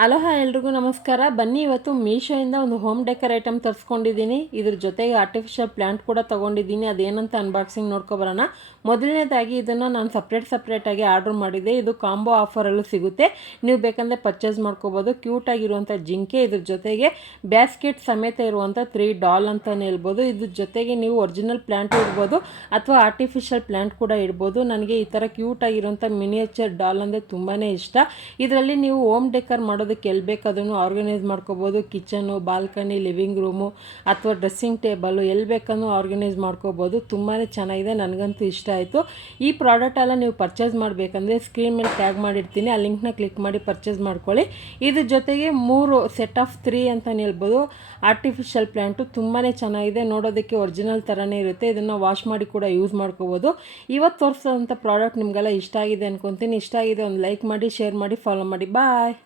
Hello hi ಎಲ್ರಿಗೂ ನಮಸ್ಕಾರ. ಬನ್ನಿ ಇವತ್ತು ಮೀಶೋಯಿಂದ ಒಂದು ಹೋಮ್ ಡೆಕೋರ್ ಐಟಮ್ ತರಿಸ್ಕೊಂಡಿದ್ದೀನಿ. ಇದ್ರ ಜೊತೆಗೆ ಆರ್ಟಿಫಿಷಿಯಲ್ ಪ್ಲಾಂಟ್ ಕೂಡ ತೊಗೊಂಡಿದ್ದೀನಿ. ಅದೇನಂತ ಅನ್ಬಾಕ್ಸಿಂಗ್ ನೋಡ್ಕೊಬರೋಣ. ಮೊದಲನೇದಾಗಿ ಇದನ್ನು ನಾನು ಸಪ್ರೇಟಾಗಿ ಆರ್ಡ್ರ್ ಮಾಡಿದ್ದೆ. ಇದು ಕಾಂಬೋ ಆಫರಲ್ಲೂ ಸಿಗುತ್ತೆ, ನೀವು ಬೇಕಂದರೆ ಪರ್ಚೇಸ್ ಮಾಡ್ಕೋಬೋದು. ಕ್ಯೂಟಾಗಿರುವಂಥ ಜಿಂಕೆ, ಇದ್ರ ಜೊತೆಗೆ ಬ್ಯಾಸ್ಕೆಟ್ ಸಮೇತ ಇರುವಂಥ 3 ಡಾಲ್ ಅಂತಲೇ ಹೇಳ್ಬೋದು. ಇದ್ರ ಜೊತೆಗೆ ನೀವು ಒರಿಜಿನಲ್ ಪ್ಲಾಂಟ್ ಇಡ್ಬೋದು ಅಥವಾ ಆರ್ಟಿಫಿಷಿಯಲ್ ಪ್ಲಾಂಟ್ ಕೂಡ ಇಡ್ಬೋದು. ನನಗೆ ಈ ಥರ ಕ್ಯೂಟಾಗಿರುವಂಥ ಮಿನಿಯೇಚರ್ ಡಾಲ್ ಅಂದರೆ ತುಂಬಾ ಇಷ್ಟ. ಇದರಲ್ಲಿ ನೀವು ಹೋಮ್ ಡೆಕೋರ್ ಮಾಡೋದಕ್ಕೆ ಎಲ್ಲಿ ಬೇಕಾದ್ರೂ ಆರ್ಗನೈಸ್ ಮಾಡ್ಕೋಬೋದು. ಕಿಚನು, ಬಾಲ್ಕನಿ, ಲಿವಿಂಗ್ ರೂಮು ಅಥವಾ ಡ್ರೆಸ್ಸಿಂಗ್ ಟೇಬಲು ಎಲ್ಲಿ ಬೇಕಂದ್ರೂ ಆರ್ಗನೈಸ್ ಮಾಡ್ಕೋಬೋದು. ತುಂಬಾ ಚೆನ್ನಾಗಿದೆ, ನನಗಂತೂ ಇಷ್ಟ ಆಯಿತು. ಈ ಪ್ರಾಡಕ್ಟ್ ಎಲ್ಲ ನೀವು ಪರ್ಚೇಸ್ ಮಾಡಬೇಕಂದ್ರೆ ಸ್ಕ್ರೀನ್ ಮೇಲೆ ಟ್ಯಾಗ್ ಮಾಡಿರ್ತೀನಿ, ಆ ಲಿಂಕ್ನ ಕ್ಲಿಕ್ ಮಾಡಿ ಪರ್ಚೇಸ್ ಮಾಡ್ಕೊಳ್ಳಿ. ಇದ್ರ ಜೊತೆಗೆ 3 ಸೆಟ್ ಆಫ್ 3 ಅಂತಲೇ ಹೇಳ್ಬೋದು. ಆರ್ಟಿಫಿಷಿಯಲ್ ಪ್ಲ್ಯಾಂಟು ತುಂಬಾ ಚೆನ್ನಾಗಿದೆ, ನೋಡೋದಕ್ಕೆ ಒರಿಜಿನಲ್ ಥರನೇ ಇರುತ್ತೆ. ಇದನ್ನು ವಾಶ್ ಮಾಡಿ ಕೂಡ ಯೂಸ್ ಮಾಡ್ಕೋಬೋದು. ಇವತ್ತು ತೋರಿಸೋಂಥ ಪ್ರಾಡಕ್ಟ್ ನಿಮಗೆಲ್ಲ ಇಷ್ಟ ಆಗಿದೆ ಅನ್ಕೊತೀನಿ. ಇಷ್ಟ ಆಗಿದೆ ಒಂದು ಲೈಕ್ ಮಾಡಿ, ಶೇರ್ ಮಾಡಿ, ಫಾಲೋ ಮಾಡಿ. ಬಾಯ್.